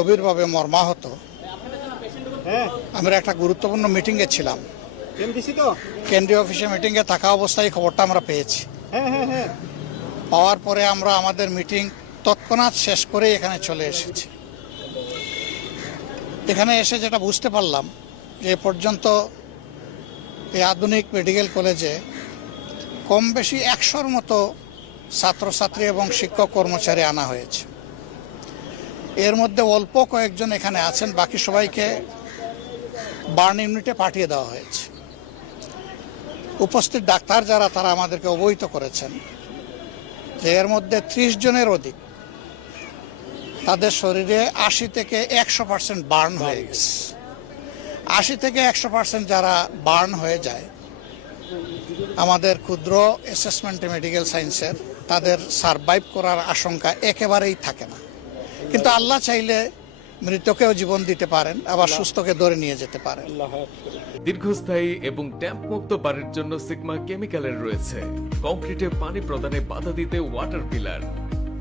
গভীরভাবে মর্মাহত। আমরা একটা গুরুত্বপূর্ণ মিটিংয়ে ছিলাম, কেন্দ্রীয় অফিসে মিটিংয়ে থাকা অবস্থায় খবরটা আমরা পেয়েছি। পাওয়ার পরে আমরা আমাদের মিটিং তৎক্ষণাৎ শেষ করে এখানে চলে এসেছি। এখানে এসে যেটা বুঝতে পারলাম যে এ পর্যন্ত এই আধুনিক মেডিকেল কলেজে কম বেশি 100-র মতো ছাত্রছাত্রী এবং শিক্ষক কর্মচারী আনা হয়েছে। এর মধ্যে অল্প কয়েকজন এখানে আছেন, বাকি সবাইকে বার্ন ইউনিটে পাঠিয়ে দেওয়া হয়েছে। উপস্থিত ডাক্তার যারা, তারা আমাদেরকে অবহিত করেছেন যে এর মধ্যে 30 জনের অধিক তাদের শরীরে 80 থেকে 100% বার্ন হয়ে গেছে। 80 থেকে 100% যারা বার্ন হয়ে যায়, আমাদের ক্ষুদ্র অ্যাসেসমেন্টে মেডিকেল সায়েন্সের তাদের সারভাইভ করার আশঙ্কা একেবারেই থাকে না। কিন্তু আল্লাহ চাইলে মৃতকেও জীবন দিতে পারেন, আবার সুস্থকে ধরে নিয়ে যেতে পারেন। দীর্ঘস্থায়ী এবং ট্যাম্প মুক্ত বাড়ির জন্য সিগমা কেমিক্যালের রয়েছে কংক্রিটে পানি প্রদানে বাধা দিতে ওয়াটার পিলার,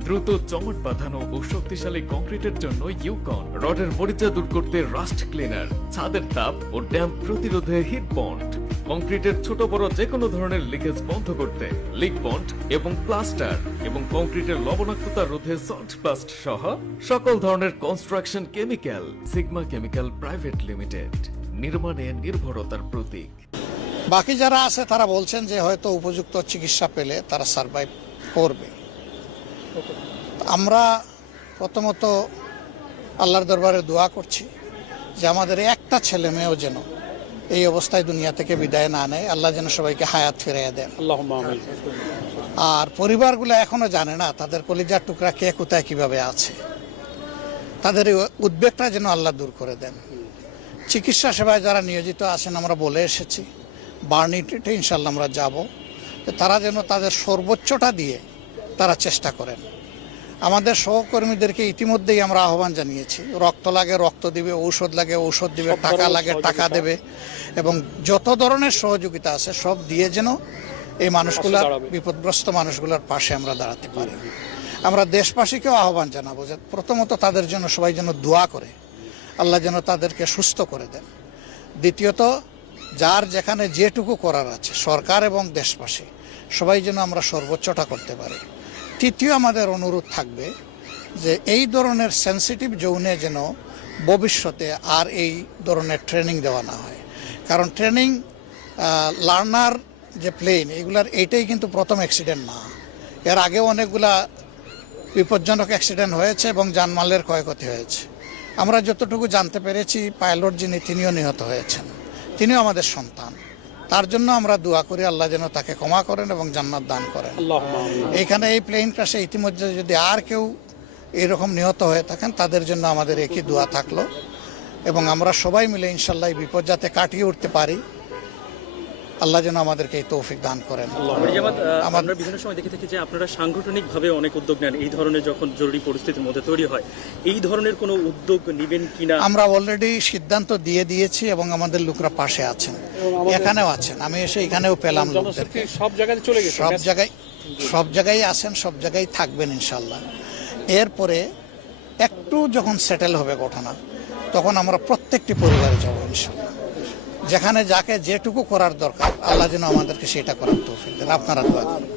দ্রুত চমট বাঁধানো ও শক্তিশালী কংক্রিটের জন্য ইউকন, রডের মরিচা দূর করতে রাস্ট ক্লিনার, ছাদের তাপ ও ড্যাম্প প্রতিরোধে হিট বন্ড, কংক্রিটের ছোট বড় যে কোনো ধরনের লিকেজ বন্ধ করতে লিক বন্ড এবং প্লাস্টার, এবং কংক্রিটের লবণাক্ততা রোধে সল্ট প্লাস্ট সহ সকল ধরনের construction chemical. Sigma chemical private limited, নির্মাণে নির্ভরতার প্রতীক। বাকি যারা আছে তারা বলছেন যে হয়তো উপযুক্ত চিকিৎসা পেলে তারা সারভাইভ করবে। আমরা প্রথমত আল্লাহর দরবারে দোয়া করছি যে আমাদের একটা ছেলে মেয়েও যেন এই অবস্থায় দুনিয়া থেকে বিদায় না নেয়। আল্লাহ যেন সবাইকে হায়াত ফিরিয়ে দেন। আর পরিবারগুলো এখনো জানে না তাদের কলিজার টুকরা কে কোথায় কিভাবে আছে। তাদের এই উদ্বেগটা যেন আল্লাহ দূর করে দেন। চিকিৎসা সেবায় যারা নিয়োজিত আছেন, আমরা বলে এসেছি বার্নিটিতে ইনশাল্লাহ আমরা যাব, তারা যেন তাদের সর্বোচ্চটা দিয়ে তারা চেষ্টা করেন। আমাদের সহকর্মীদেরকে ইতিমধ্যেই আমরা আহ্বান জানিয়েছি, রক্ত লাগে রক্ত দিবে, ঔষধ লাগে ঔষধ দিবে, টাকা লাগে টাকা দেবে, এবং যত ধরনের সহযোগিতা আছে সব দিয়ে যেন এই মানুষগুলার, বিপদগ্রস্ত মানুষগুলোর পাশে আমরা দাঁড়াতে পারি। আমরা দেশবাসীকেও আহ্বান জানাবো যে প্রথমত তাদের জন্য সবাই যেন দোয়া করে, আল্লাহ যেন তাদেরকে সুস্থ করে দেন। দ্বিতীয়ত যার যেখানে যেটুকু করার আছে, সরকার এবং দেশবাসী সবাই যেন আমরা সর্বোচ্চটা করতে পারি। তৃতীয় আমাদের অনুরোধ থাকবে যে এই ধরনের সেন্সিটিভ জোনে যেন ভবিষ্যতে আর এই ধরনের ট্রেনিং দেওয়া না হয়। কারণ ট্রেনিং লার্নার যে প্লেন, এগুলার এইটাই কিন্তু প্রথম অ্যাক্সিডেন্ট না। এর আগেও অনেকগুলা বিপজ্জনক অ্যাক্সিডেন্ট হয়েছে এবং জানমালের ক্ষয়ক্ষতি হয়েছে। আমরা যতটুকু জানতে পেরেছি, পাইলট যিনি, তিনিও নিহত হয়েছেন। তিনিও আমাদের সন্তান। তার জন্য আমরা দোয়া করি আল্লাহ যেন তাকে ক্ষমা করেন এবং জান্নাত দান করেন। এইখানে এই প্লেন ক্র্যাশে ইতিমধ্যে যদি আর কেউ এরকম নিহত হয়ে থাকেন, তাদের জন্য আমাদের একই দোয়া থাকলো, এবং আমরা সবাই মিলে ইনশাল্লাহ এই বিপদ যাতে কাটিয়ে উঠতে পারি, আল্লাহ যেন আমাদেরকে এই তৌফিক দান করেন। আমরা বিভিন্ন সময় দেখে থাকি যে আপনারা সাংগঠনিকভাবে অনেক উদ্যোগ নেন এই ধরনের, যখন জরুরি পরিস্থিতির মধ্যে তৈরি হয়, এই ধরনের কোনো উদ্যোগ নেবেন কিনা? আমরা অলরেডি সিদ্ধান্ত দিয়েছি এবং আমাদের লোকরা পাশে আছেন, এখানেও আছেন। আমি এসে এখানেও পেলাম লোকদেরকে। সব জায়গায় চলে গেছে, সব জায়গায় আছেন, সব জায়গায় থাকবেন ইনশাল্লাহ। এরপরে একটু যখন সেটেল হবে ঘটনা, তখন আমরা প্রত্যেকটি পরিবারে যাব ইনশাল্লাহ। যেখানে যাকে যেটুকু করার দরকার, আল্লাহ যেন আমাদেরকে সেটা করার তৌফিক দেন। আপনারা দোয়া করেন।